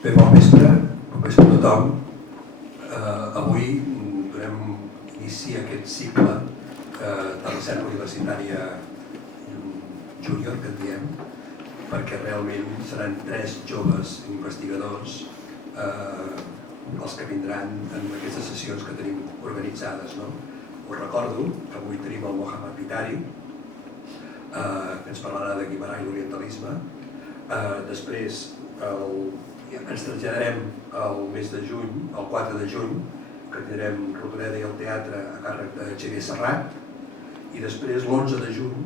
Bé, bon vespre a tothom. Avui donem inici a aquest cicle de recerca universitària júnior, que en diem, perquè realment seran 3 joves investigadors els que vindran en aquestes sessions que tenim organitzades. Us recordo que avui tenim el Mohammad Bidari, que ens parlarà de Guimarà i l'orientalisme. Després ens traslladarem al mes de juny, el 4 de juny, que tindrem Rodoreda i el teatre a càrrec de Xavier Serrat, i després l'11 de juny,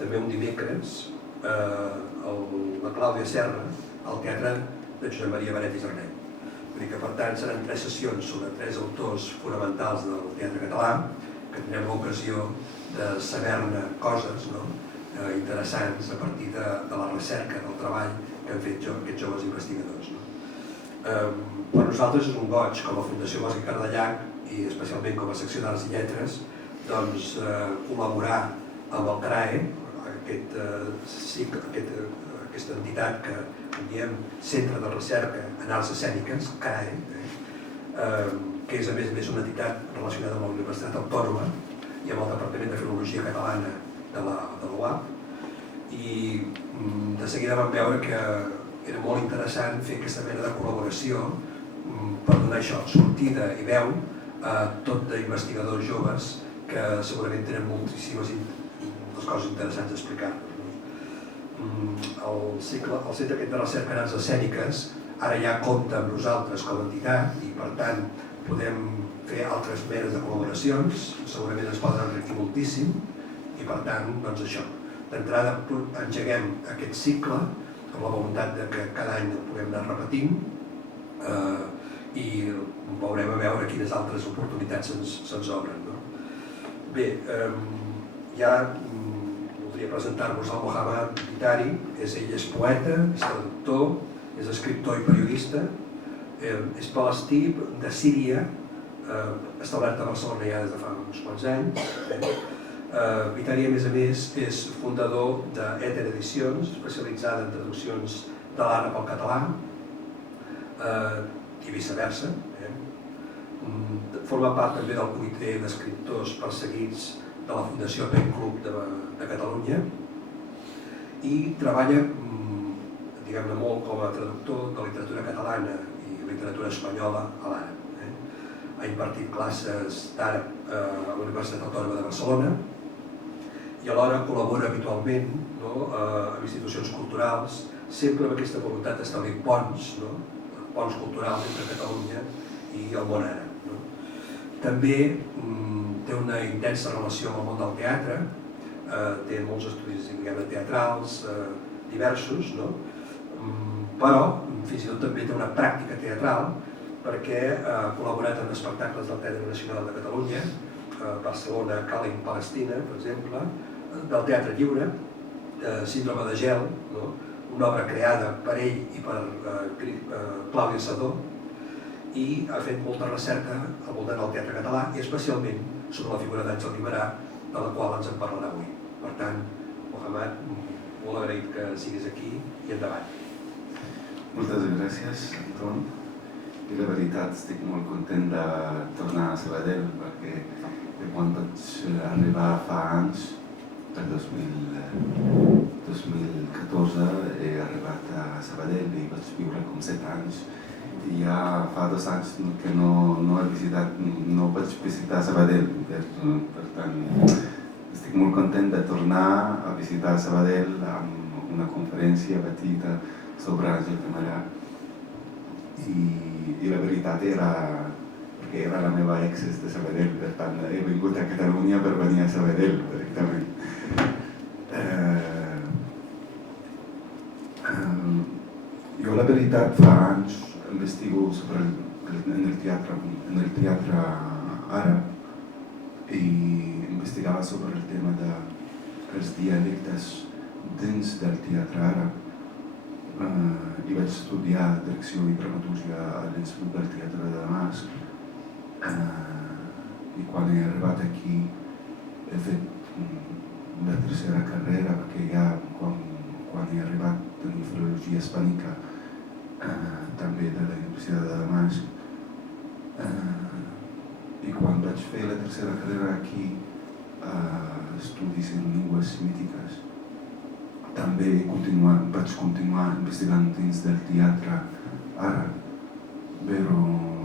també un dimecres, la Clàudia Serra al teatre de Josep Maria Benet i Jarnet. Vull dir que, per tant, seran 3 sessions sobre 3 autors fonamentals del teatre català, que tindrem l'ocasió de saber-ne coses interessants a partir de la recerca, del treball que han fet aquests joves investigadors. Per nosaltres és un goig, com a Fundació Bosch i Cardellac, i especialment com a secció d'Arts i Lletres, col·laborar amb el CRAE, aquesta entitat que en diem Centre de Recerca en Arts Escèniques, CRAE, que és a més una entitat relacionada amb la Universitat Autònoma i amb el Departament de Filologia Catalana de la UAP, i de seguida vam veure que era molt interessant fer aquesta mena de col·laboració per donar això, sortida i veu a tot d'investigadors joves que segurament tenen moltíssimes coses interessants a explicar-nos. El Centre de Recerca en Arts Escèniques ara ja compta amb nosaltres com a entitat i, per tant, podem fer altres menes de col·laboracions, segurament ens poden enriquir moltíssim i, per tant, doncs això. D'entrada engeguem aquest cicle amb la voluntat que cada any el puguem anar repetint i veurem a veure quines altres oportunitats se'ns obren. Bé, ja voldria presentar-vos el Mohammad Bidari. Ell és poeta, és traductor, és escriptor i periodista, és palestí de Síria, establert a Barcelona ja des de fa uns quants anys. Bidari, a més, és fundador d'Ether Edicions, especialitzada en traduccions de l'àrab al català i viceversa. Forma part també del comitè d'escriptors perseguits de la Fundació Pen Club de Catalunya i treballa molt com a traductor de literatura catalana i literatura espanyola a l'àrab. Ha impartit classes d'àrab a la Universitat Autònoma de Barcelona i alhora col·labora habitualment amb institucions culturals, sempre amb aquesta voluntat d'establir ponts culturals entre Catalunya i el món àrab. També té una intensa relació amb el món del teatre, té molts estudis teatrals diversos, però fins i tot també té una pràctica teatral perquè ha col·laborat en espectacles del Teatre Nacional de Catalunya, Barcelona, Calling, Palestina, per exemple, del Teatre Lliure, Síndrome de Gel, una obra creada per ell i per Clàudia Sadó, i ha fet molta recerca al voltant del teatre català i especialment sobre la figura d'Àngel Guimarà, de la qual ens en parlarà avui. Per tant, Mohammad, molt agraït que siguis aquí i endavant. Moltes gràcies, Anton. I la veritat, estic molt content de tornar a Sabadell perquè quan vaig arribar fa anys, el 2014, he arribat a Sabadell i vaig viure com 7 anys. I ja fa 2 anys que no vaig visitar Sabadell. Per tant, estic molt content de tornar a visitar Sabadell amb una conferència petita sobre Àngel Guimarà. I la veritat era perquè era la meva ex de Sabadell, per tant he vingut a Catalunya per venir a Sabadell directament. Jo la veritat fa anys investigo en el teatre àrab i investigava sobre el tema dels dialectes dins del teatre àrab i vaig estudiar direcció i dramatúrgia a l'Institut del Teatre de Damasc i quan he arribat aquí he fet la tercera carrera perquè ja quan he arribat en filologia hispànica ve de la Universitat de Damasc. I quan vaig fer la tercera carrera aquí, estudis en llengües semítiques, també vaig continuar investigant dins del teatre àrab, però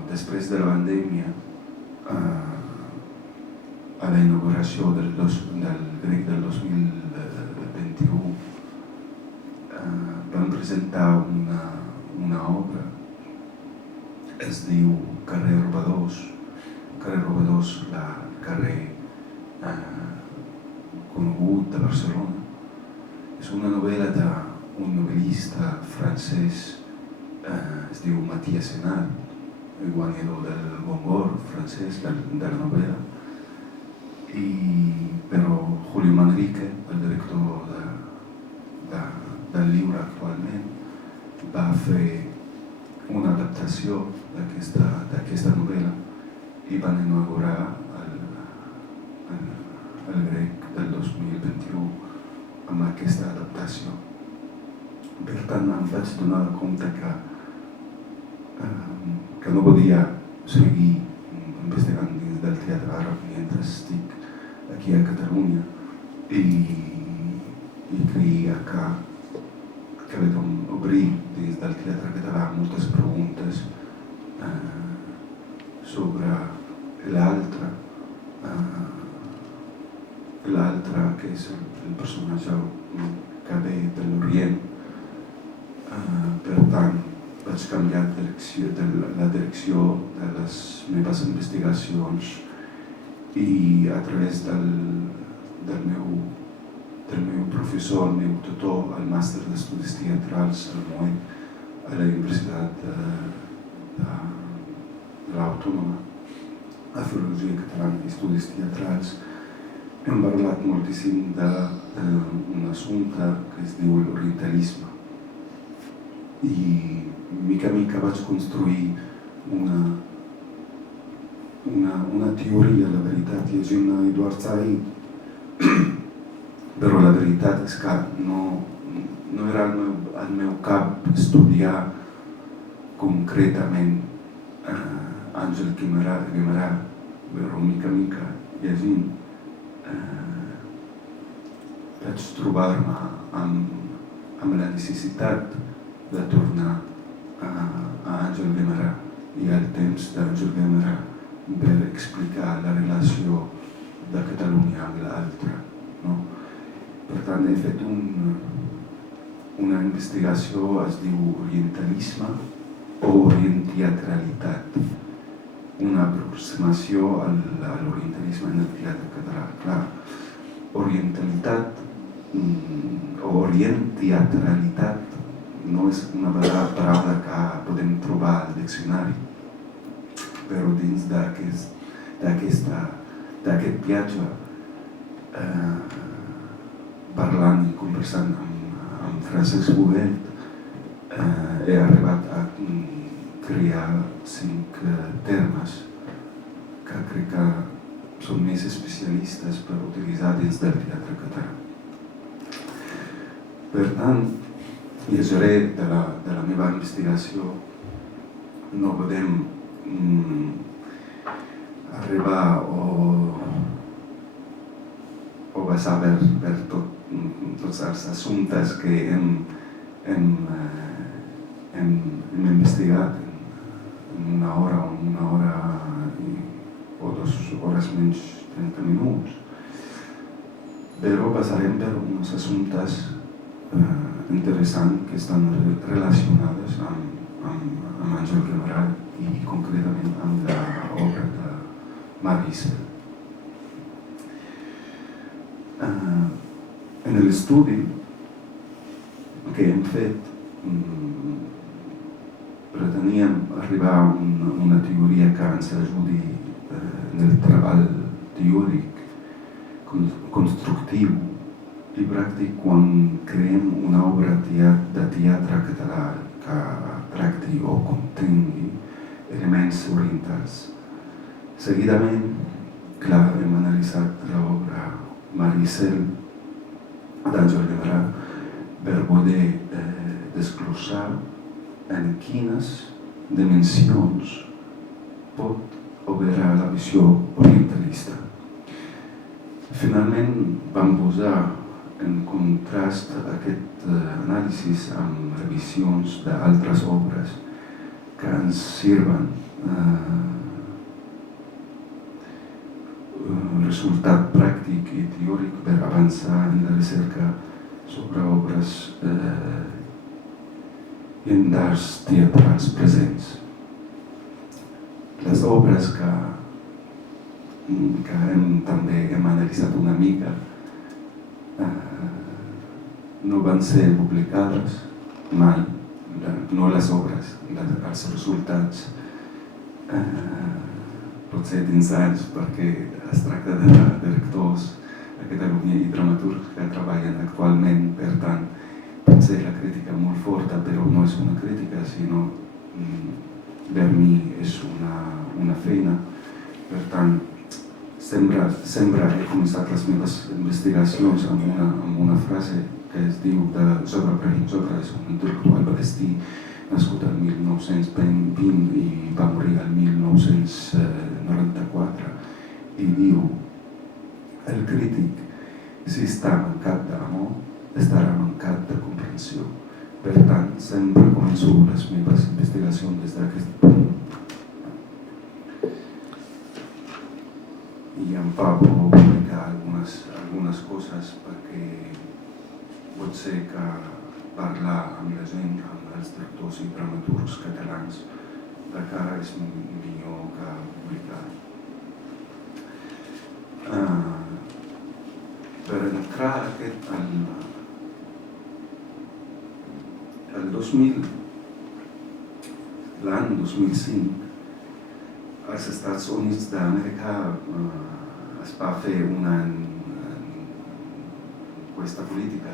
després de la pandèmia, a la inauguració del grec del 2021, vam presentar una obra, es diu Carrer Robadors, el carrer conegut de Barcelona. És una novel·la d'un novel·lista francès, es diu Mathias Senard, el guanyador del Goncourt francès de la novel·la. Però Julio Manrique, el director del llibre actualment, va fer una adaptació d'aquesta novel·la i van inaugurar el grec del 2021 amb aquesta adaptació. Per tant, em vaig donar compte que no podia seguir investigant dins del teatre àrab mentre estic aquí a Catalunya i creia que vam obrir dins del teatre català moltes preguntes sobre l'altre, que és el personatge que ve de l'Orient. Per tant, vaig canviar la direcció de les meves investigacions i a través del meu professor, el meu tutor, el màster d'estudis teatrals al MOE, a la Universitat de l'Autònoma, a Filologia Catalana i Estudis Teatrals, hem parlat moltíssim d'un assumpte que es diu l'orientalisme. I mica en mica vaig construir una teoria, la veritat, llegint Eduard Said, però la veritat és que no era al meu cap estudiar concretament Àngel Guimerà, però mica en mica llegint vaig trobar-me amb la necessitat de tornar a Àngel Guimerà i al temps d'Àngel Guimerà per explicar la relació de Catalunya amb l'altre. Per tant, he fet una investigació, es diu orientalisme o orienteatralitat, una aproximació a l'orientalisme en el teatre català. Clar, orientalitat o orienteatralitat no és una paraula que podem trobar al diccionari, però dins d'aquest viatge, parlant i conversant amb Francesc Boguet, he arribat a crear 5 termes que crec que són més especialistes per utilitzar dins del teatre català. Per tant, llegiré de la meva investigació. No podem arribar o passar per tots els assumptes que hem investigat en una hora o 2 hores menys 30 minuts. Però passarem per uns assumptes interessants que estan relacionats amb Àngel Guimerà i concretament amb l'obra de Marissel. En l'estudi que hem fet preteníem arribar a una teoria que ens ajudi en el treball teòric, constructiu i pràctic quan creem una obra de teatre català que tracti o contingui elements orientals. Seguidament, clar, hem analitzat l'obra Marissel d'Àngel Guimerà per poder desglossar en quines dimensions pot oberar la visió orientalista. Finalment vam posar en contrast aquest anàlisi amb revisions d'altres obres que ens sirven resultat pràctic i teòric per avançar en la recerca sobre obres en d'arts teatrals presents. Les obres que també hem analitzat una mica no van ser publicades mai, no les obres, els resultats potser dins anys, perquè es tracta de directors a Catalunya i dramaturgs que treballen actualment, per tant, potser la crítica molt forta, però no és una crítica, sinó per mi és una feina. Per tant, sempre he començat les meves investigacions amb una frase que es diu de Zohar Brahim. Zohar és un intel·lectual palestí nascut el 1920 i va morir el 1994, i diu: el crític, si està mancat d'amor, estarà mancat de comprensió. Per tant, sempre començo les meves investigacions des d'aquest punt. I em fa por publicar algunes coses perquè pot ser que parlar amb la gent, amb els directors i dramaturgs catalans de cara és millor que publicar. Per entrar l'any 2005, als Estats Units d'Amèrica es va fer una enquesta política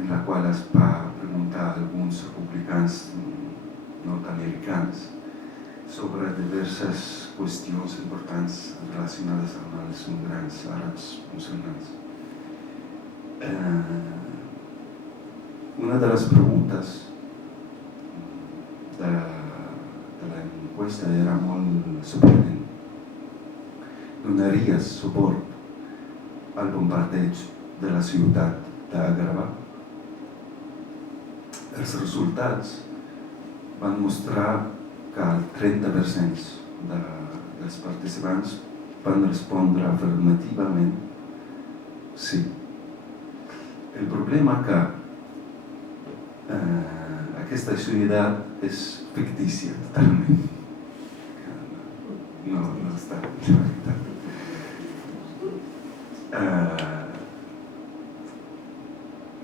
en la qual es va preguntar a alguns republicans nord-americans sobre diverses qüestions importants relacionades amb els immigrants àrabs musulmans. Una de les preguntes de l'enquesta era molt sorprenent. Donaries suport al bombardeig de la ciutat d'Agrabah? Els resultats van mostrar que el 30% dels participants van respondre afirmativament sí. El problema és que aquesta ciutat és fictícia totalment. No està en realitat.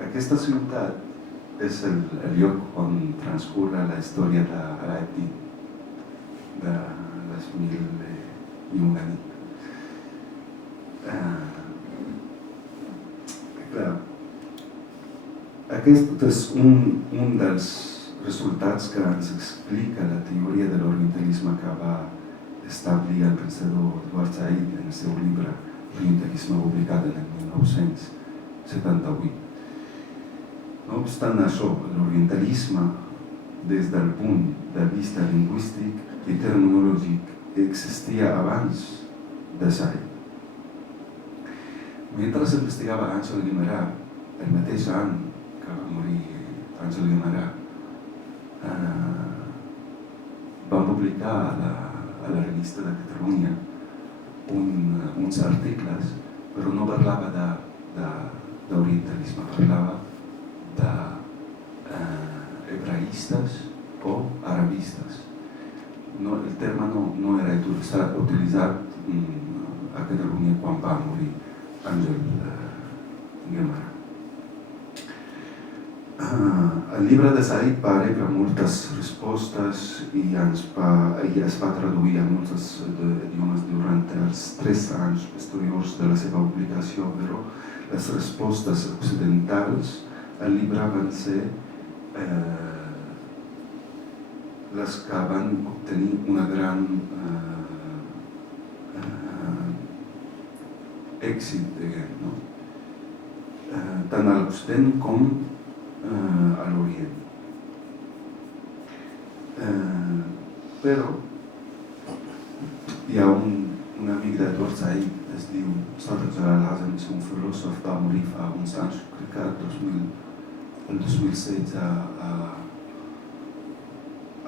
Aquesta ciutat és el lloc on transcurre la història d'Aladdin, de les Mil i una nit. Aquest és un dels resultats que ens explica la teoria de l'orientalisme que va establir el pensador Edward Said en el seu llibre Orientalisme, publicat en el 1978. No obstant això, l'orientalisme, des del punt de vista lingüístic i terminològic, existia abans de Said. Mentre investigava Àngel Guimerà, el mateix any que va morir Àngel Guimerà, van publicar a la revista de Catalunya uns articles, però no parlava d'orientalisme, parlava d'hebraïstes o arabistes. El terme no era utilitzat a Catalunya quan va morir Àngel Guimerà. El llibre de Said va rebre moltes respostes i es va traduir a molts idiomes durant els 3 anys posteriors de la seva publicació, però les respostes occidentals al llibre van ser les que van obtenir una gran èxit, diguem, no? Tant a l'Occident com a l'Orient. Però hi ha un amic d'Edward Said, es diu Sadiq Jalal Azam, és un filòsof, va morir fa uns anys, crec que el 2016 a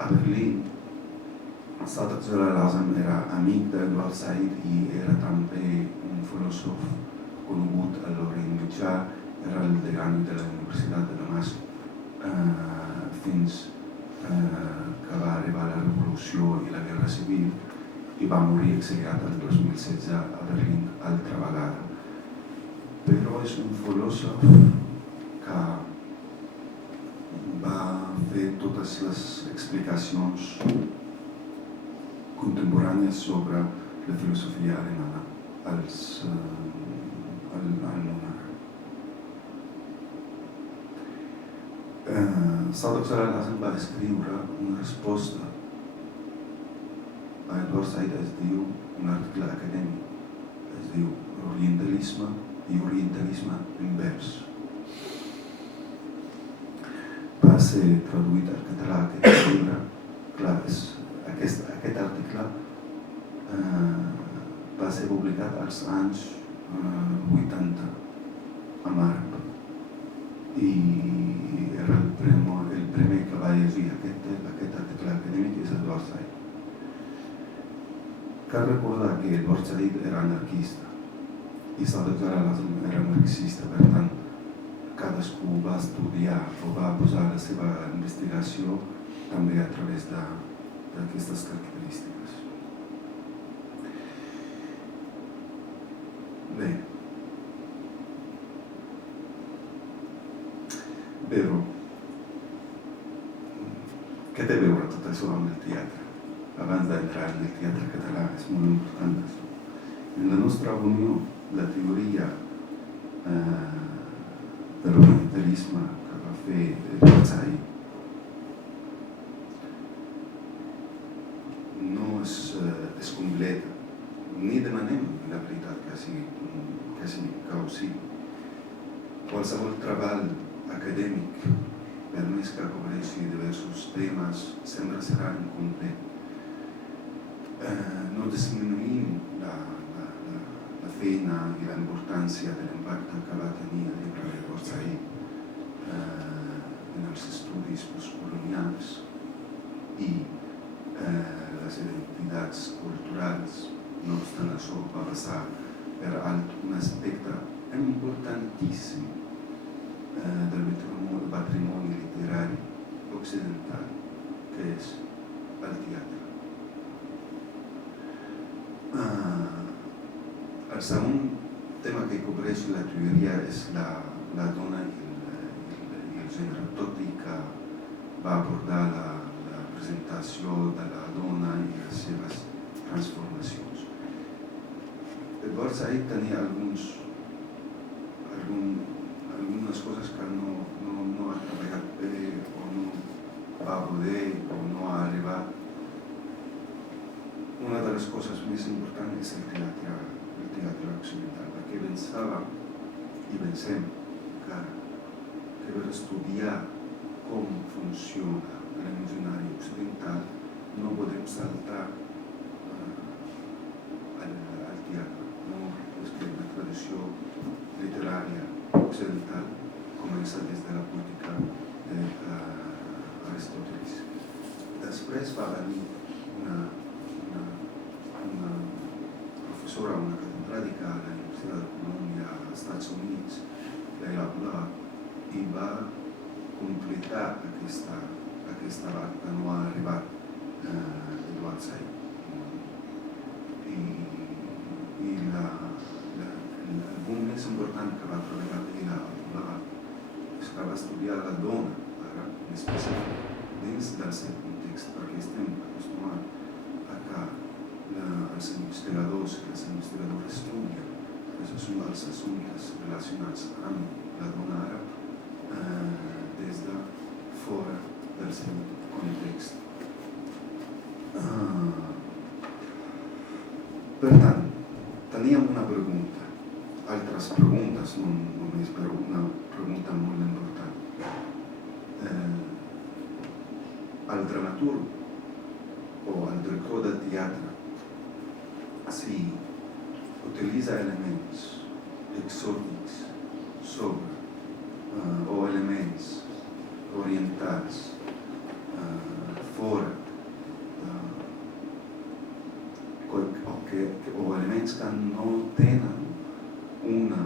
Berlín. Sadiq Jalal Azam era amic d'Edward Said i era també un filòsof conegut a l'Orient Mitjà, era el degan de la Universitat de Damasc fins que va arribar la Revolució i la Guerra Civil i va morir exiliat el 2016 a Berlín altra vegada. Però és un filòsof que va fer totes les explicacions contemporànies sobre la filosofia alemana al món àrab. Sadiq Jalal Azam va escriure una resposta a Edward Said, es diu un article acadèmic, es diu Orientalisme i Orientalisme invers. Va ser traduït al català aquest llibre. Clar, aquest article va ser publicat als anys 80 a àrab i era el primer que va llegir aquest article acadèmic és Edward Said. Cal recordar que Edward Said era anarquista i Sadiq Jalal Azam era marxista, per tant, cadascú va estudiar o va posar la seva investigació també a través d'aquestes característiques. Bé, però què té a veure tot això amb el teatre? Abans d'entrar en el teatre català és molt important això. En la nostra unió, la teoria de l'orientalisme que va fer Edward Said no és completa, ni demanem la veritat que ho sigui. Qualsevol treball acadèmic, per més que cobreixi diversos temes, sempre serà incomplet. No disminuïm la feina i la importància de l'impacte que va tenir el llibre d'Edward Said en els estudis postcolonials i les identitats culturals. No obstant això, va passar per alt un aspecte importantíssim del patrimoni literari occidental, que és el teatre. El segon tema que cobreix la teoria és la dona i el gènere, tot i que va abordar la presentació de la dona i les seves transformacions. Edward Said tenia algunes coses que no ha treballat bé o no va poder o no ha arribat. Una de les coses més importants és el teatre occidental, perquè pensava i pensem que per estudiar com funciona l'imaginari occidental no podem saltar al teatre. No, és que la tradició literària occidental comença des de la poètica d'Aristòteles. Després va venir una professora, una catedràtica a la Universitat de Colòmbia als Estats Units, Leila Boulard, i va completar aquesta part que no ha arribat Edward Said. I el punt més important que va treballar Leila Boulard és que va estudiar la dona, en específic, dins del seu context, perquè estem acostumats a que els investigadors i les investigadores estudien els assumptes relacionats amb la dona àrab des de fora del seu context. Per tant, teníem una pregunta, altres preguntes, no només, però una pregunta molt important. El dramaturg o al director del teatre si utilitza elements exòtics sobre o elements orientats fora o elements que no tenen una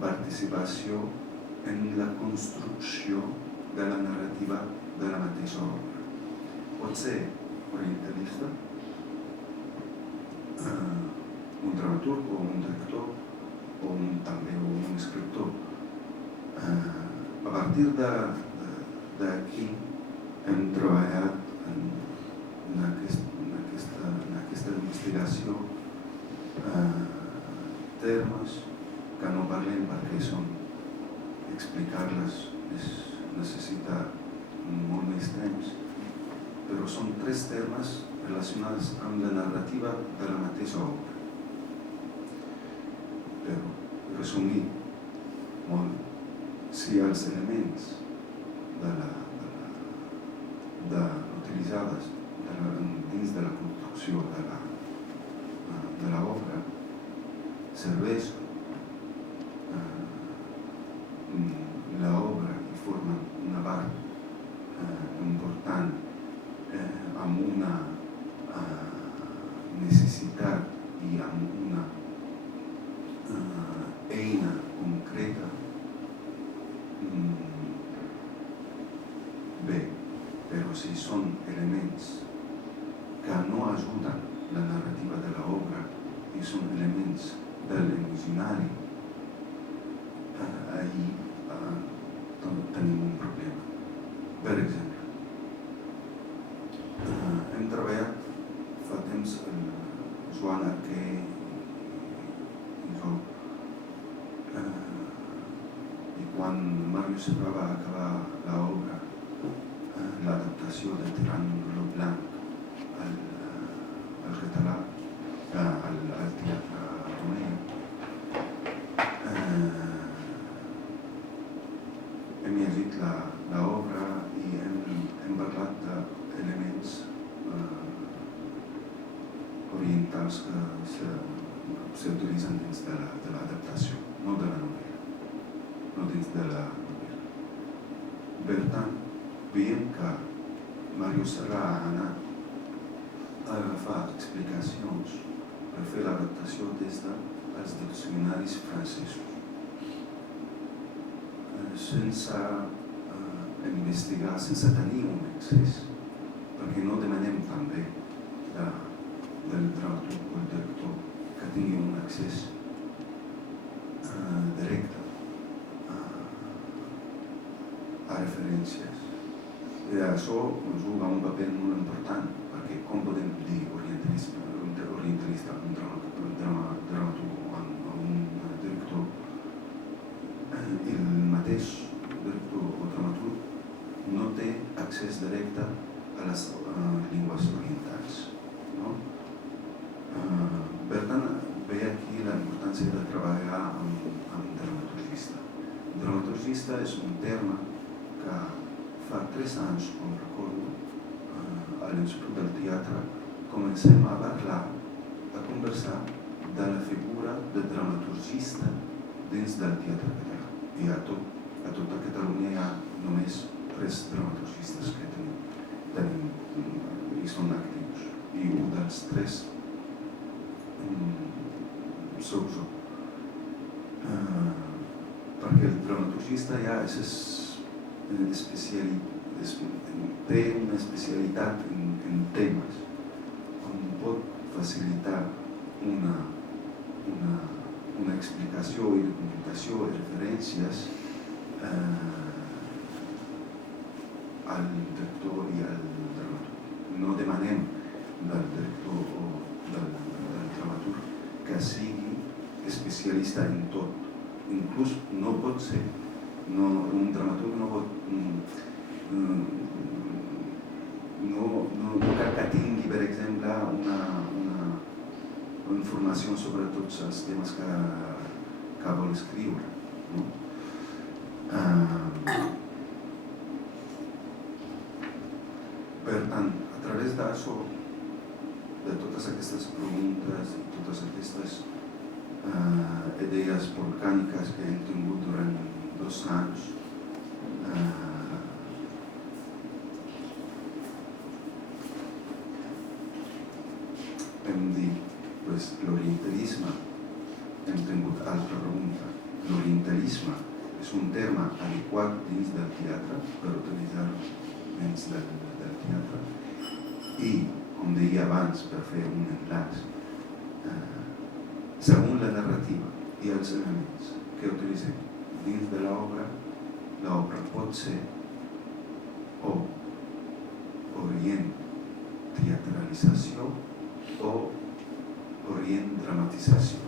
participació en la construcció de la narrativa de la mateixa obra. Pot ser orientalista, un dramaturg o un director o també un escriptor. A partir d'aquí hem treballat en aquesta investigació termes que no parlem perquè explicar-les necessita molt més temps, però són 3 termes relacionats amb la narrativa de la mateixa obra. Però, resumir molt, si els elements utilitzats dins de la construcció de l'obra serveix l'obra i forma una part important amb una necessitat i amb una eina concreta, bé, però si són elements que no ajuden la narrativa de l'obra i són elements de l'emocionari, ahí tenim un problema. Per exemple, hem treballat fa temps Joan Arquer i jo, i quan Màrius Serra va acabar l'obra, l'adaptació de Tirant lo Blanc al català, al teatre romeu, hem llegit l'obra i hem parlat d'elements orientals que s'utilitzen dins de l'adaptació, no de la novel·la, no dins de la novel·la. Per tant, veiem que Màrius Serra ha anat a agafar explicacions per fer l'adaptació des dels diccionaris francesos, sense investigar, sense tenir un accés, perquè no demanem també del dramaturg o el director que tingui un accés directe a referències. I això juga un paper molt important, perquè com podem dir orientalista, un dramaturg o un director, el mateix director o dramaturg no té accés directe a les llengües orientals. Per tant, ve aquí la importància de treballar amb dramaturgista. Dramaturgista és un terme que fa 3 anys, com recordo, a l'Institut del Teatre, comencem a parlar, a conversar de la figura de dramaturgista dins del teatre català. I a tota Catalunya hi ha només 3 dramaturgistes que tenim i són actius. I un dels 3 sou jo. Perquè el dramaturgista ja té una especialitat en temes on pot facilitar una explicació i documentació i referències al director i al dramaturg. No demanem del director o del dramaturg que sigui especialista en tot. Inclús no pot ser, un dramaturg no pot que tingui, per exemple, una informació sobre tots els temes que vol escriure. Per tant, a través d'això de totes aquestes preguntes i totes aquestes idees volcàniques que hem tingut durant 2 anys, hem dit, pues, l'orientalisme, hem tingut altra pregunta. L'orientalisme és un terme adequat dins del teatre per utilitzar-lo dins del teatre i, com deia abans, per fer un enllaç, segons la narrativa i els elements que utilitzem dins de l'obra pot ser o orient teatralització o orient dramatització,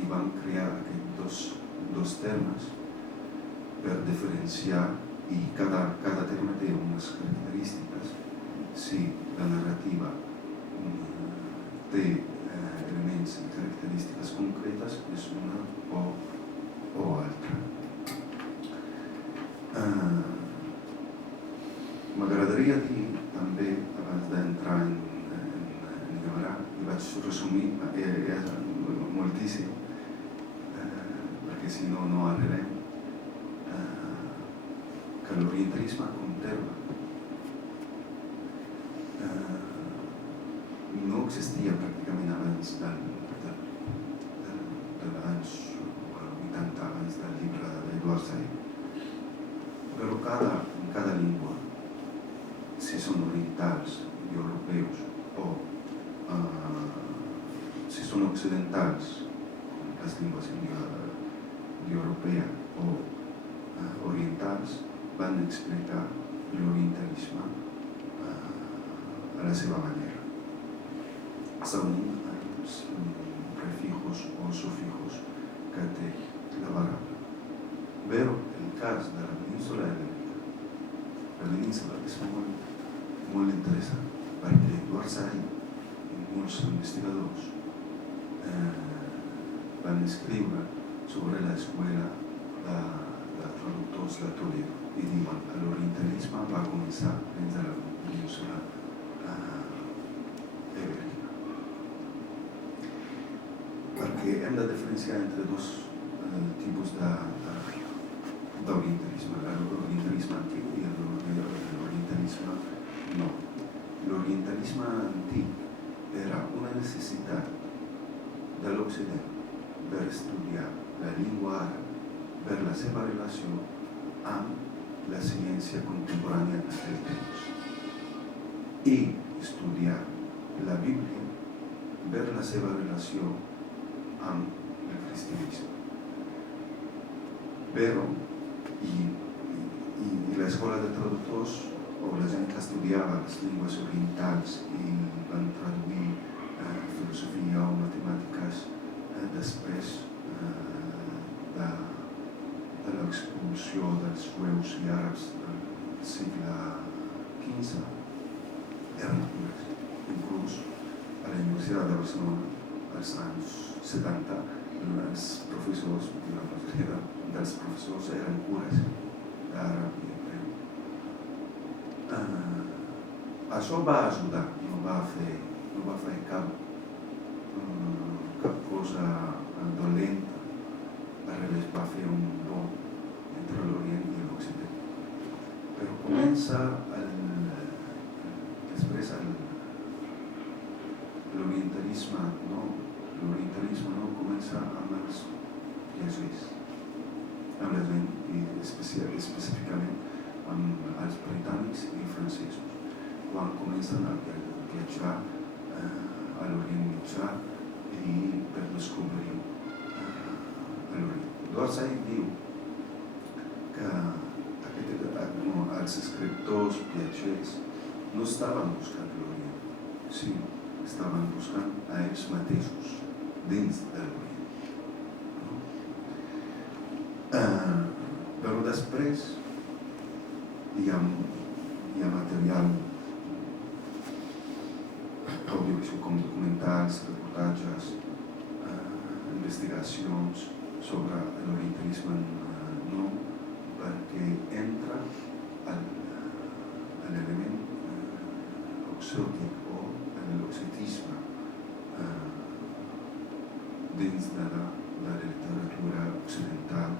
i vam crear aquests dos termes per diferenciar, i cada terme té unes característiques. Si la narrativa té elements i característiques concretes, és una o altra. M'agradaria dir també, abans d'entrar en Guimarà, i vaig resumir moltíssim, perquè si no, no arribem, que l'orientalisme com terme no existia pràcticament abans de l'any 80, abans del llibre d'Eduard Said. Però en cada llengua, si són orientals i europeus o si són occidentals, les llengües indoeuropees o orientals, van explicar l'orientalisme a la seva manera, segons els prefijos o sufijos que té la paraula. Però el cas de la península és molt interessant, perquè Eduard Said i molts investigadors van escriure sobre l'escola de traductors de Toledo i diuen que l'orientalisme va començar dins de la península ibèrica. Perquè hem de diferenciar entre dos tipus d'orientalisme, l'orientalisme antic i l'orientalisme nou. L'orientalisme antic era una necessitat de l'Occident per estudiar la llengua àrab per la seva relació amb la ciència contemporània d'aquell temps i estudiar la Bíblia per la seva relació amb el cristianisme. Però, i l'escola de traductors, o la gent que estudiava les llengües orientals i van traduir filosofia o matemàtiques després de l'expulsió dels jueus i àrabs del segle XV, eren cures. Inclús a la Universitat de Barcelona, als anys 70, els professors, la majoria dels professors eren cures d'àrab i hebreu. Això va ajudar, no va fer cap cosa dolenta, al revés, va fer un pont entre l'Orient i l'Occident. Però comença després l'orientalisme no comença amb els viatgers, amb la gent, i específicament amb els britànics i francesos, quan comencen a viatjar a l'Orient Mitjà i per descobrir l'Orient. Eduard Said diu que els escriptors viatgers no estaven buscant l'Orient, sinó estaven buscant a ells mateixos dins de l'Orient. Però després hi ha material audiovisual com documentals, reportatges, investigacions sobre l'orientalisme nou, perquè entra l'element exòtic o l'oxitisme dins de la literatura occidental,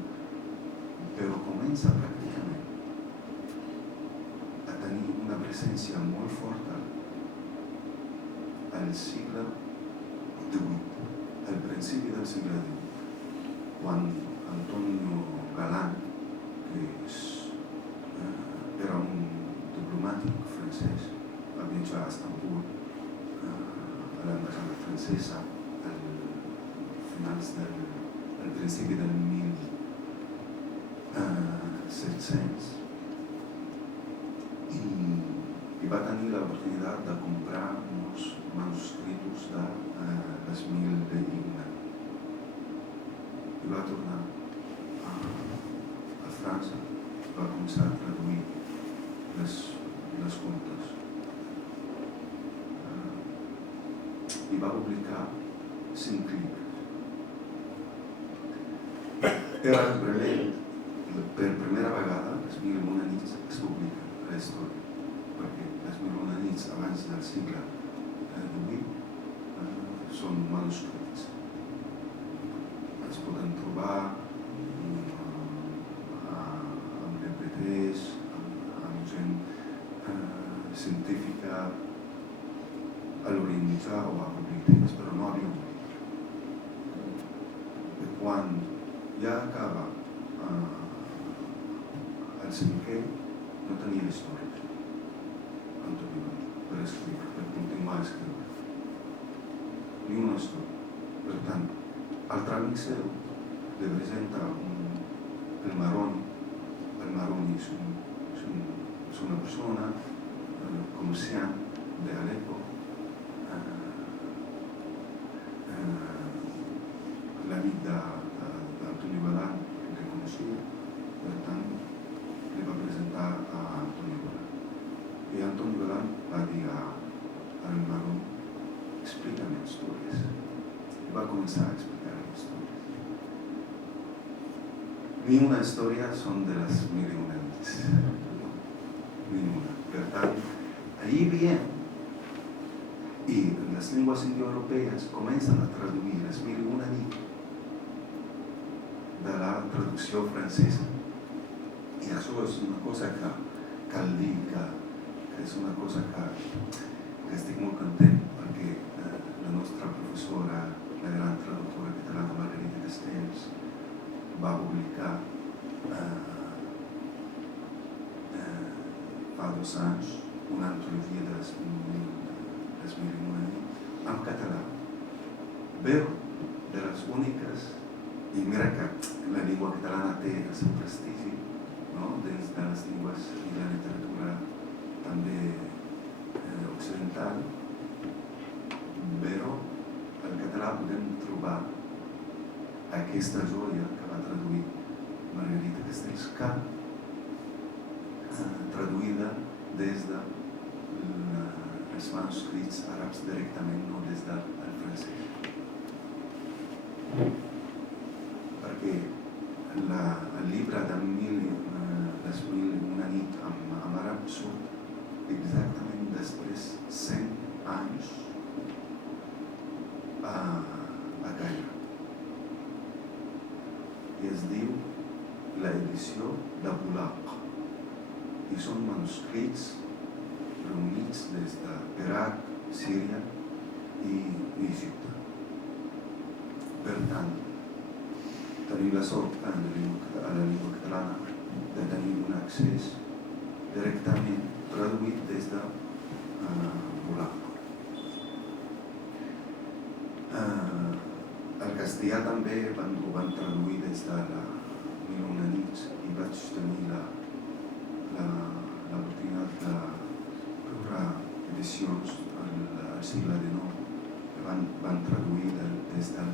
però comença pràcticament a tenir una presència molt forta al segle XVIII, al principi del segle XVIII, quan Antonio Galán, que era un diplomàtic francès, va viatjar a Estambul, a l'ambaixada francesa, al principi del 1700, i va tenir l'oportunitat de comprar uns manuscrits de les Mil i una. I va tornar a França, va començar a traduir les contes. I va publicar 5 llibres. Era per primera vegada, les Mil i una nits es publica la història, perquè les Mil i una nits abans del segle XVIII són manuscrits. Es poden trobar amb LPTs, amb gent científica a l'Orient Mitjà o a biblioteques, però no a Bíblia. Quan ja acaba el cinquè, no tenia història, Antonio Galán, per escriure, per continuar a escriure. Ni una història. Per tant, altre amic seu li presenta el Maroni. El Maroni és una persona comerciant d'Aleppo. L'amic d'Antonio Galán que coneixia, per tant, li va presentar a Antonio Galán. I Antonio Galán va dir al Maroni: explica'm històries. I va començar a explicar històries. Ni una història són de les Mil i una nits. Ni una. Per tant, allí veiem, i les llengües indoeuropees comencen a traduir les Mil i una nits de la traducció francesa. I això és una cosa que cal dir, que és una cosa que estic molt content, perquè la nostra professora, la gran traductora catalana Margarita Castells, va publicar fa 2 anys una antologia de les Mil i una nits en català. Veu de les úniques, i mira que la llengua catalana té el seu prestigi, no? Dins de les llengües i la literatura també occidental, però al català podem trobar aquesta joia que va traduir Margarita Castells, que traduïda des dels manuscrits àrabs directament, no des del francès. Perquè el llibre de les Mil i una nits en àrab surt exactament després 100 anys a Caire. I es diu l'edició de Bulaq. I són manuscrits reunits des de Iraq, Síria i Egipte. Per tant, tenim la sort a la llengua catalana de tenir un accés directament traduït des de Bulaq. El castellà també ho van traduir des de la Mil i una nits i vaig tenir l'oportunitat de veure edicions al segle XIX que van traduir des del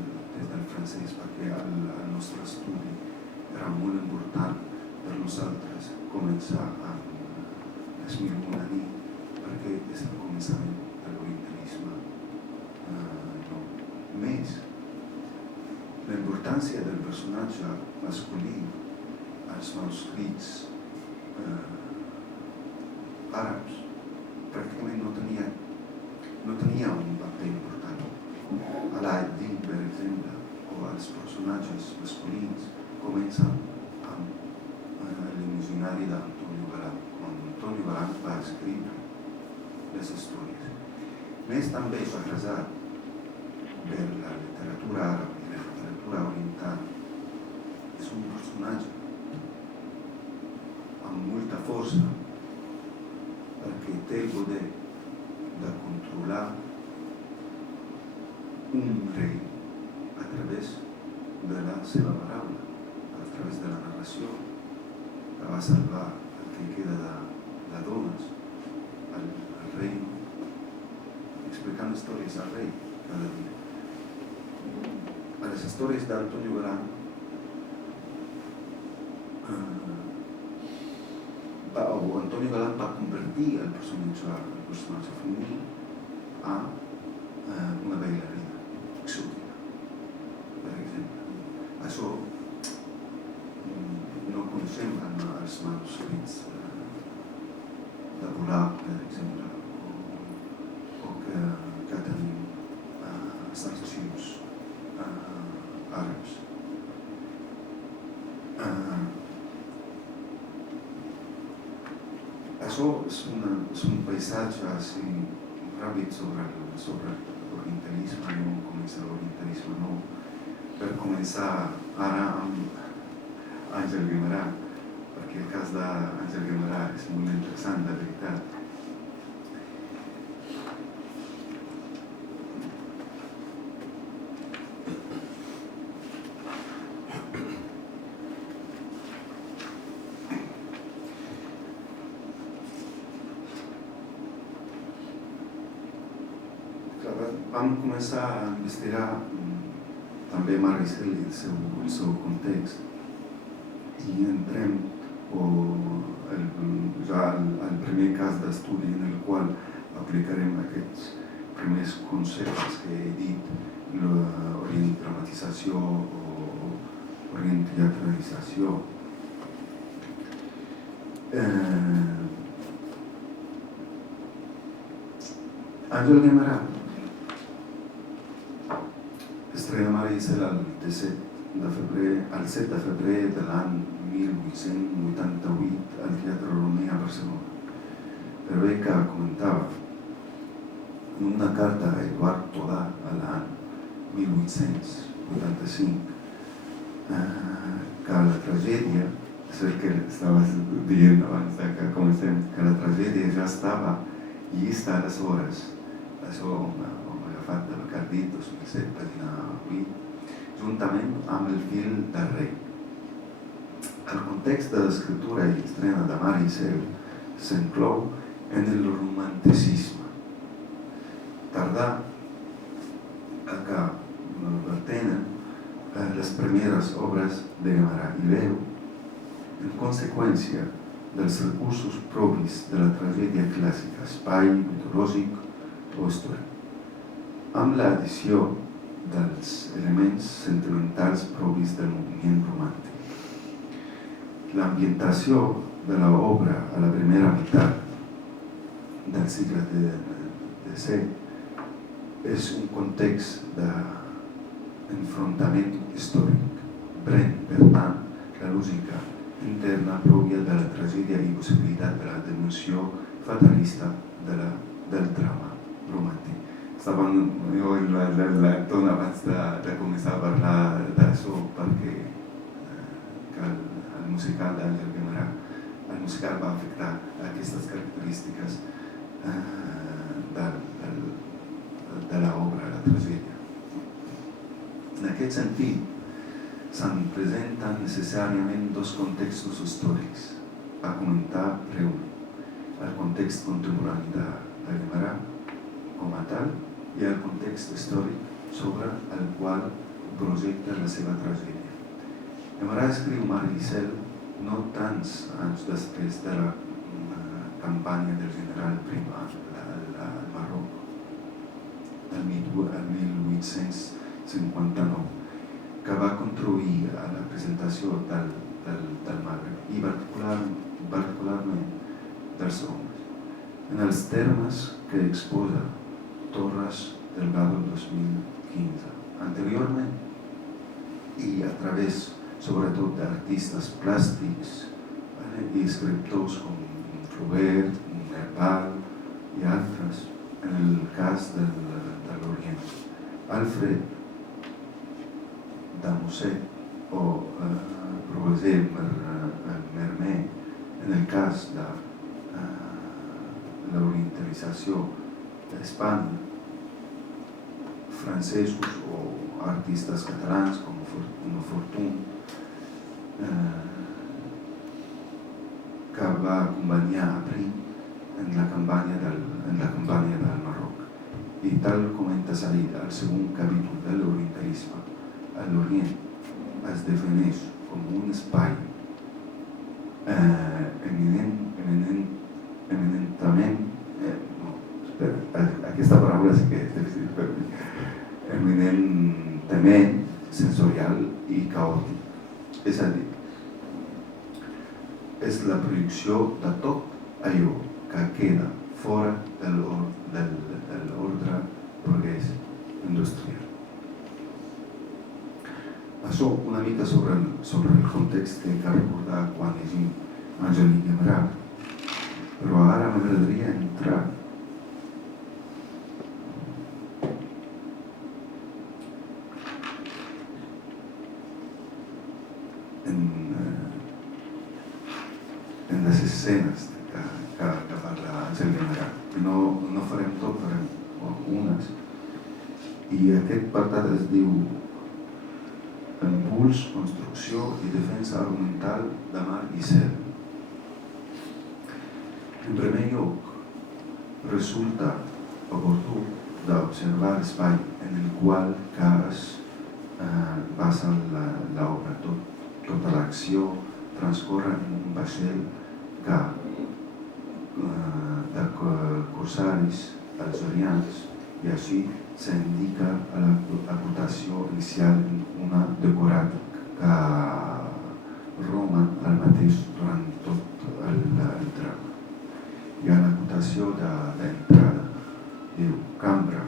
francès, perquè el nostre estudi era molt important per nosaltres començar amb les Mil i una nits, perquè és el començament de l'orientalisme. Més, la importància del personatge masculí als manuscrits àrabs pràcticament no tenia un paper important. personatges masculins comença amb l'imaginari d'Antonio Galan, quan Antonio Galan va escriure les històries. Més també basat per la literatura àrab i la literatura oriental. És un personatge amb molta força perquè té el poder de controlar un rei a través de la seva paraula, a través de la narració, que va salvar el que queda de dones al rei, explicant històries al rei cada dia. A les històries d'Antonio Galan Antonio Galan va convertir el personatge femení a una bailarina exòtica, per exemple. Això no coneixem als manuscrits de Bulaq, per exemple, o que tenim als arxius àrabs. Això és un paisatge així ràpid sobre l'orientalisme i on comença l'orientalisme nou. Per començar ara amb Àngel Guimerà, perquè el cas d'Àngel Guimerà és molt interessant, de veritat. Vam començar a investigar també Maricel i el seu context i entrem ja al primer cas d'estudi en el qual aplicarem aquests primers conceptes que he dit, l'orientamatització o orienteatralització. Àngel Guimerà estrena Maricel el 7 de febrer de l'any 1888 al Teatre Romea a Barcelona. Rebeca comentava en una carta a Eduard Todà a l'any 1885 que la tragèdia, és el que estaves dient abans que comencem, que la tragèdia ja estava llista aleshores. Això ho hem agafat de Bacardí, 2007, pàgina 8, juntament amb el fil del rei. El context de l'escriptura i estrena de Maricel s'inclou en el romanticisme. Tardà a que tenen les primeres obres de Guimerà i veu, en conseqüència dels recursos propis de la tragèdia clàssica, espai mitològic o històric, amb l'addició dels elements sentimentals propis del moviment romàntic. L'ambientació de l'obra a la primera meitat del segle XVII és un context d'enfrontament històric. Pren, per tant, la lògica interna pròpia de la tragèdia i possibilitat de la dimensió fatalista del drama romàntic. Jo l'entorn abans de començar a parlar d'això perquè el musical d'Àngel Guimerà, el musical va afectar aquestes característiques de l'obra, la tragèdia. En aquest sentit, se'n presenten necessàriament dos contextos històrics a comentar breument. El context contemporani de Guimerà com a tal i el context històric sobre el qual projecta la seva tragèdia. Guimerà escriu Maricel no tants anys després de la campanya del general Prima al Marroc, el 1859, que va contribuir a la presentació del Magreb i particularment dels homes, en els termes que exposa Torres Delgado 2015. Anteriorment, i a través sobretot d'artistes plàstics i escriptors com Flaubert, Nerval i altres, en el cas de l'Orient. Alfred de Musset o Professor Mermet, en el cas de l'orientalització d'Espanya, francesos o artistes catalans com Fortuny, que va acompanyar a Prim en la campanya del Marroc. I tal com hem decidit al segon capítol de l'orientalisme, l'Orient es defineix com un espai eminentment, aquesta paraula sí que és difícil per mi, eminentment sensorial i caòtic. És a dir, és la projecció de tot allò que queda fora de l'ordre progrés industrial. Això una mica sobre el context que cal recordar quan llegim Angélique Guimerà, però ara m'agradaria entrar en les escenes que parla Angélique Guimerà. No farem tot, farem unes. I aquest apartat es diu Impuls, construcció i defensa argumental de mar i cel. En primer lloc, resulta oportú d'observar l'espai en el qual es basa l'obra. Tota l'acció transcorre en un vaixell de corsaris algerians i així s'indica a l'aportació inicial una decorat que roman el mateix durant tot el drama. Hi ha l'aportació d'entrada, diu, cambra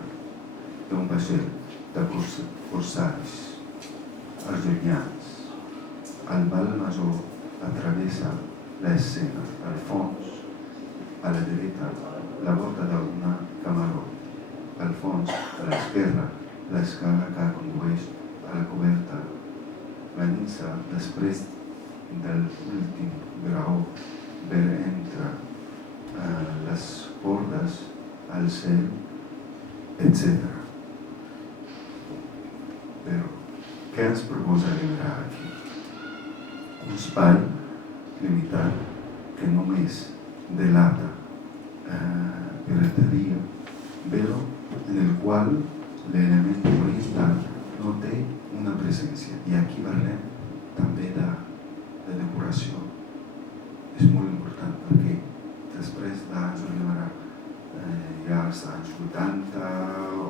d'un vaixell de corsaris algerians. El bal major atravessa l'escena, al fons, a la dreta, la volta d'una camarón. Al fons, a l'esquerra, l'escala que condueix a la coberta. La ninsa, després de l'últim graó, ve entre les cordes, al cel, etc. Però, què ens proposa Guimerà aquí? Un espai limitat que només delata pirateria, però en el qual l'element oriental no té una presència. I aquí parlem també de decoració. És molt important perquè després d'Àngel Guimerà ja als anys 80 o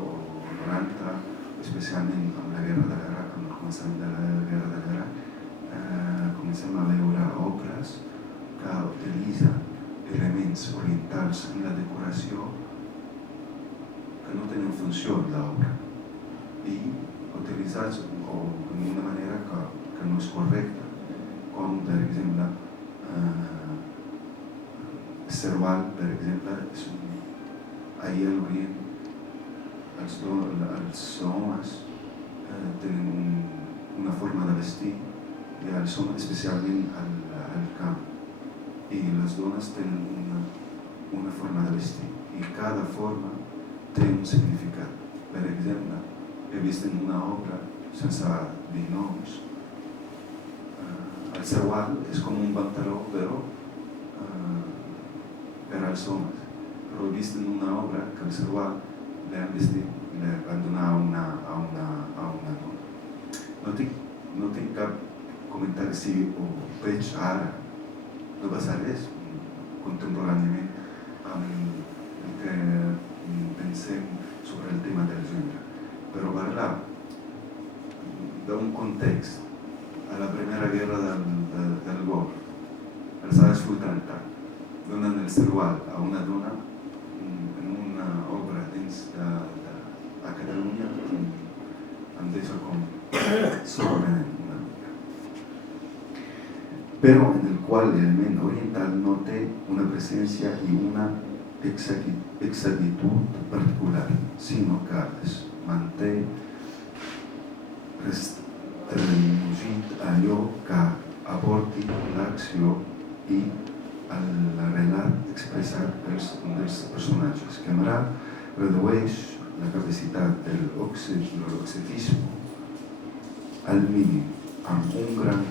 90, especialment amb la guerra de l'Iraq, amb el començament de la guerra de l'Iraq, comencem a veure obres que utilitzen elements orientals en la decoració que no tenen funció en l'obra i utilitzats d'una manera que no és correcta, com per exemple Serval, per exemple, ahir a l'Orient els homes tenen una forma de vestir i els homes especialment al camp, i les dones tenen una forma de vestir i cada forma té un significat. Per exemple, he vist en una obra, sense dir noms, el serwal és com un pantaló, però per als homes. Però he vist en una obra que el serwal l'han vestit, l'han donat a una dona. No tinc cap comentari si ho veig ara. No passa res contemporàniament amb el que pensem sobre el tema del gènere. Però parlar d'un context a la primera guerra del Golf, als anys 80, donant el serwal a una dona en una obra dins a Catalunya em deixa com sorprenent. pero en el qual l'element oriental no té una presència i una exactitud particular, sinó que es manté restringit allò que aporti l'acció i el relat expressat dels personatges. Camarà redueix la capacitat de l'obsetisme al mínim, amb un gran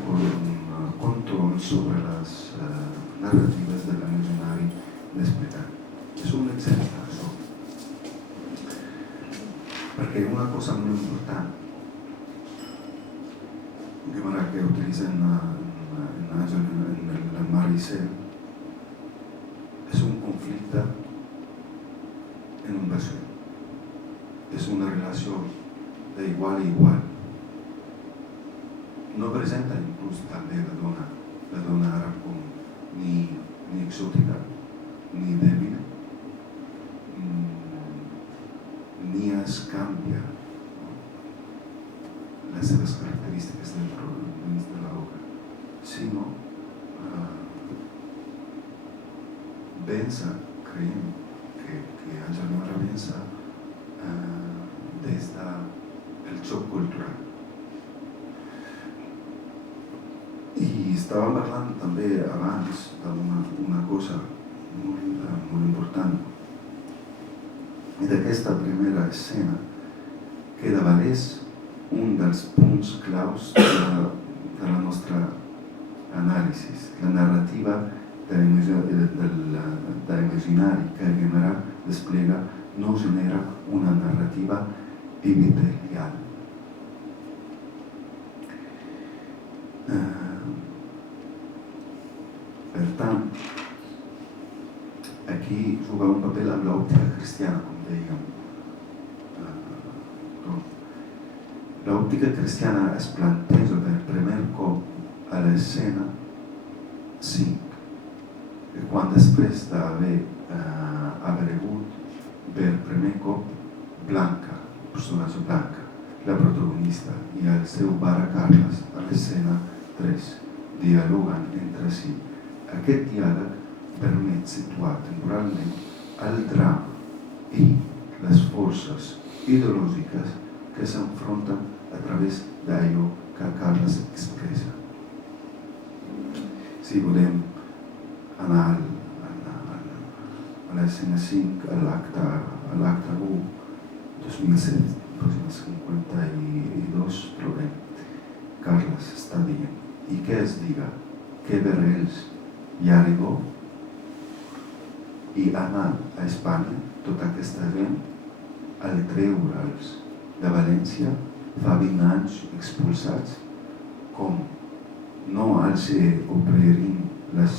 control sobre les narratives de l'imaginari desplegat. És un exemple, això. Perquè una cosa molt important que utilitza en el Mar i Cel és un conflicte en un vessel. És una relació d'igual a igual. No presenta inclús també la dona àrab com ni exòtica, ni dèbil, ni es canvia les seves característiques dins de l'obra, sinó pensa, creiem que Àngel Guimerà pensa des del xoc cultural. I estàvem parlant també abans d'una cosa molt important, i d'aquesta primera escena que davalés un dels punts claus de la nostra anàlisi, la narrativa de l'imaginari que Guimerà desplega no genera una narrativa epitelial. Per tant, aquí juga un paper amb l'òptica cristiana, com dèiem. L'òptica cristiana es planteja per primer cop a l'escena 5, que quan després d'haver aparegut per primer cop Blanca, el personatge Blanca, la protagonista, i el seu pare Carles, a l'escena 3, dialoguen entre si. Aquest diàleg permet situar temporalment el drama i les forces ideològiques que s'enfronten a través d'allò que Carles expressa. Si volem anar a l'escena 5, a l'acte 1, 2007, pàgines 52, trobem Carles està dient, i què es diga, que per ells Llàrigo i anar a Espanya, tota aquesta gent, al treure'ls de València, fa 20 anys expulsats, com no els obririen les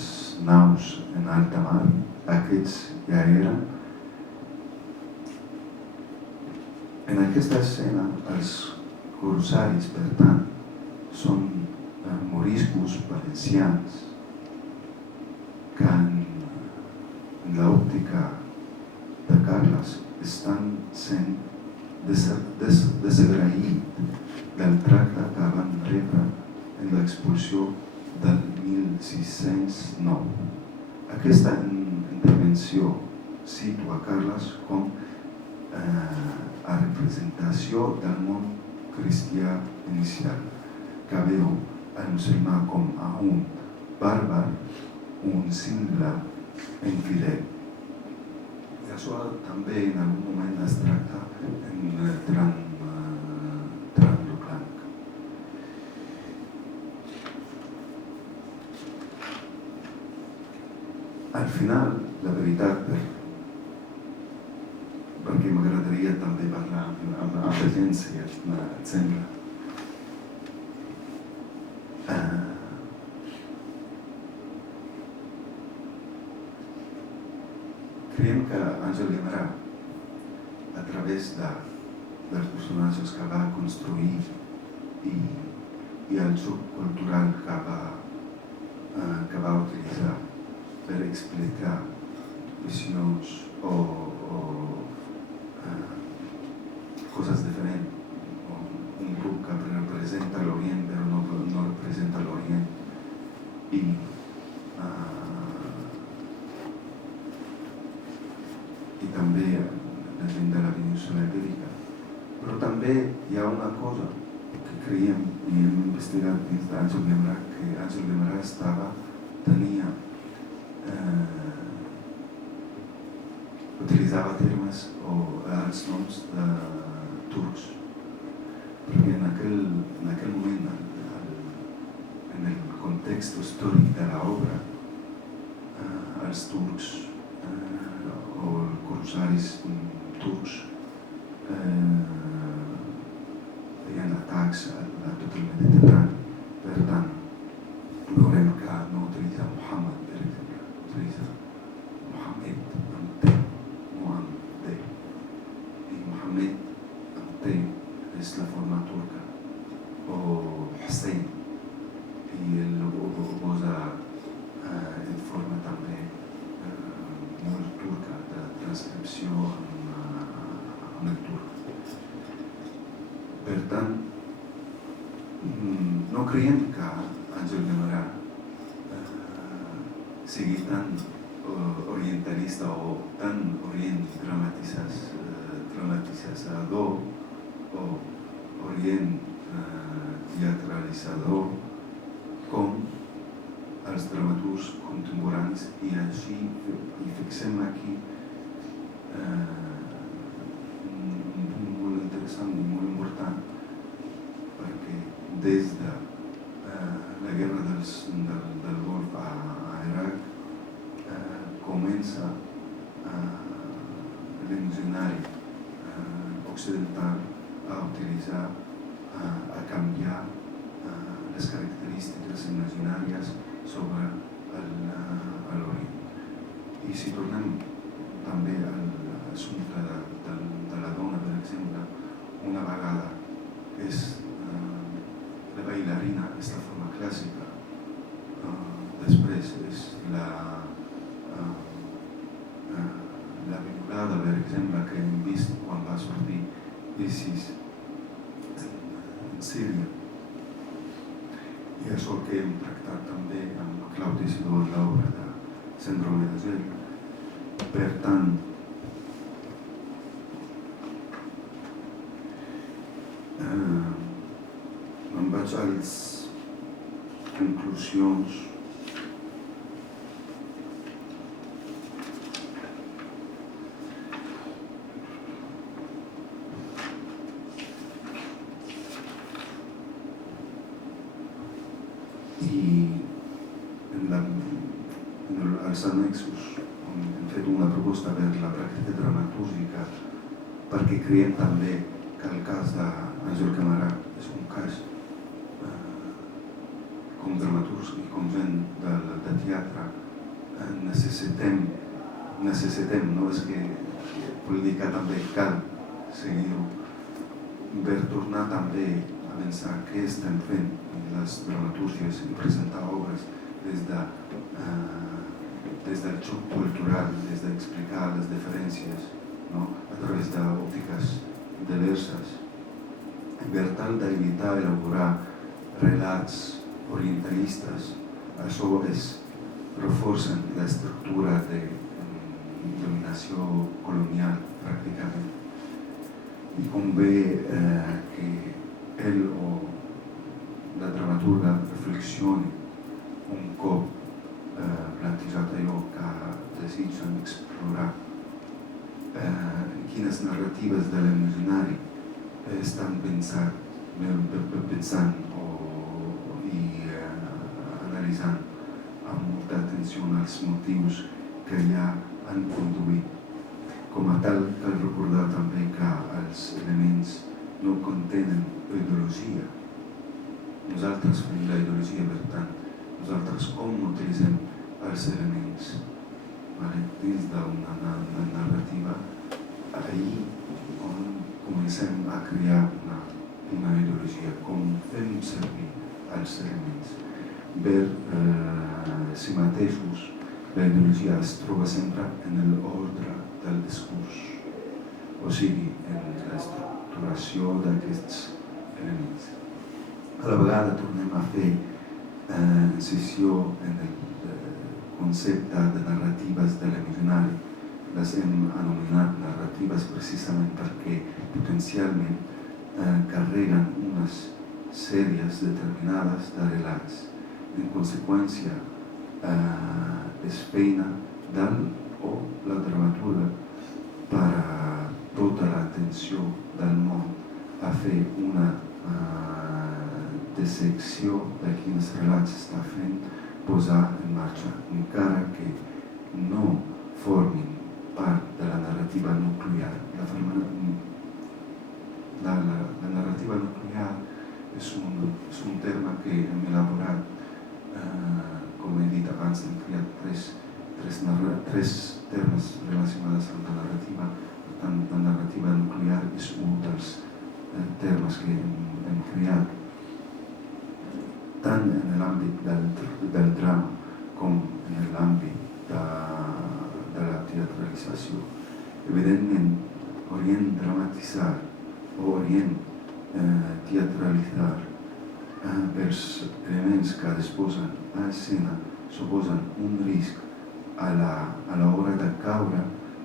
naus en alta mar, aquests ja eren. En aquesta escena, els corsaris, per tant, són moriscos valencians que en l'òptica de Carles estan sent desagraïts del tracte que van rebre en l'expulsió del 1609. Aquesta intervenció situa Carles com a representació del món cristià inicial, que veu el musulmà com a un bàrbar, un simple infidel. I això també en algun moment es tracta en Tram lo Blanc. Al final, la veritat, perquè m'agradaria també parlar amb l'agència, et sembla. Creiem que Àngel Guimerà, a través dels personatges que va construir i el joc cultural que va utilitzar per explicar visions o coses diferents, un grup que representa l'Orient però no representa l'Orient, i també la gent de la península ibèrica. Però també hi ha una cosa que creiem i hem investigat dins d'Àngel Guimerà, que Àngel Guimerà tenia utilitzava termes o els noms de turcs, perquè en aquell moment, en el context històric de l'obra, els turcs o els corsaris turcs feien atacs a tot el Mediterrani. Per tant, veurem que no utilitza Muhammad, per exemple, utilitza Mohamed amb T, no amb D. I Mohamed amb T és la forma turca, o Hussein, i ell ho posa en forma també molt turca, de transcripció amb el turc. Per tant, no creiem que Àngel Guimerà sigui tan orientalista o tan orient dramatitzador o orient teatralitzador com els dramaturgs contemporanis, i així hi fixem aquí un punt molt interessant i molt important, perquè des de la guerra del Golf a Iraq comença l'imaginari occidental a utilitzar, a canviar les característiques imaginàries sobre l'Orient. I si tornem també a l'assumpte de la dona, per exemple, una vegada és la bailarina, és la forma clàssica, després és la violada, per exemple, que hem vist quan va sortir ISIS en Síria. I és el que hem tractat també amb Claudi Sidor, l'obra de Síndrome de Gel. Per tant, me'n vaig a les conclusions. Els annexos on hem fet una proposta per la pràctica dramatúrgica, perquè creiem també que el cas d'Àngel Guimerà és un cas com dramaturg i com gent de teatre necessitem, no és que vol dir que també cal seguir-ho, per tornar també a pensar què estem fent en les dramatúrgies i presentar obres des del xoc cultural, des d'explicar les diferències, no? A través d'òptiques diverses, per tal d'evitar elaborar relats orientalistes. Això reforcen l'estructura de dominació colonial, pràcticament. I convé que ell o la dramaturga reflexioni un cop plantejat allò que desitgen explorar, quines narratives de l'imaginari estan pensant i analitzant amb molta atenció als motius que ja han conduït. Com a tal, cal recordar també que els elements no contenen ideologia. Nosaltres fem la ideologia, per tant, nosaltres com utilitzem els elements dins d'una narrativa, ahir comencem a crear una ideologia, com fem servir els elements. Per si mateixos, la ideologia es troba sempre en l'ordre del discurs, o sigui, en l'estructuració d'aquests elements. A la vegada tornem a fer sessió en el concepte de narratives de l'emocionari. Les hem anomenat narratives precisament perquè potencialment carreguen unes sèries determinades de relats. En conseqüència, és feina del o la dramaturga per a tota l'atenció del món a fer una dissecció de quins relats està fent, posar en marxa, encara que no formin part de la narrativa nuclear. La narrativa nuclear és un terme que hem elaborat, com he dit abans, hem creat tres termes relacionats amb la narrativa. Per tant, la narrativa nuclear és un dels termes que hem creat, tant en l'àmbit del drama com en l'àmbit de la teatralització. Evidentment, orient dramatitzar o orient teatralitzar pels elements que es posen a escena suposen un risc a l'hora de caure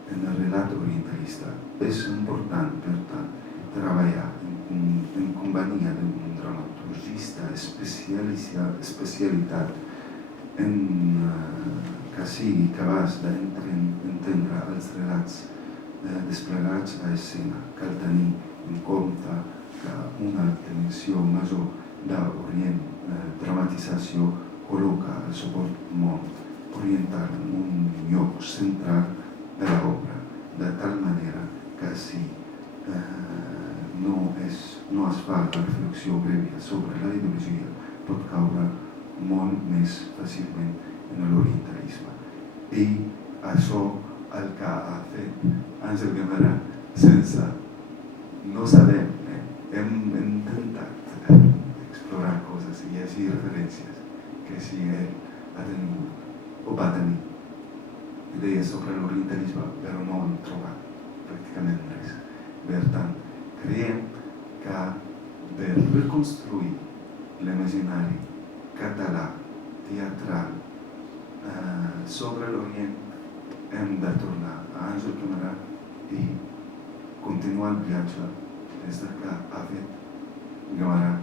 en el relat orientalista. És important, per tant, treballar en companyia d'un dramaturgista especialitat que sigui capaç d'entendre els relats desplegats a escena. Cal tenir en compte que una dimensió major d'orient dramatització col·loca el suport món oriental en un lloc central de l'obra, de tal manera que si no es fa la reflexió prèvia sobre la ideologia, pot caure molt més fàcilment en l'orientalisme. I això el que ha fet Àngel Guimerà sense, no sabem, hem intentat explorar coses i llegir referències que si ell ha tingut o va tenir idees sobre l'orientalisme, però no hem trobat pràcticament res. Per tant, creiem que per reconstruir l'imaginari català, teatral, sobre l'Orient, hem de tornar a Àngel Guimerà i continuar el viatge des que ha fet Guimerà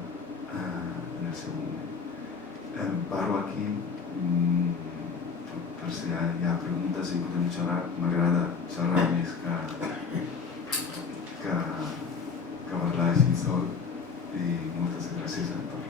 en el seu moment. Paro aquí, per si hi ha preguntes i podem xerrar. M'agrada xerrar més que parlar així sol, i moltes gràcies a tots.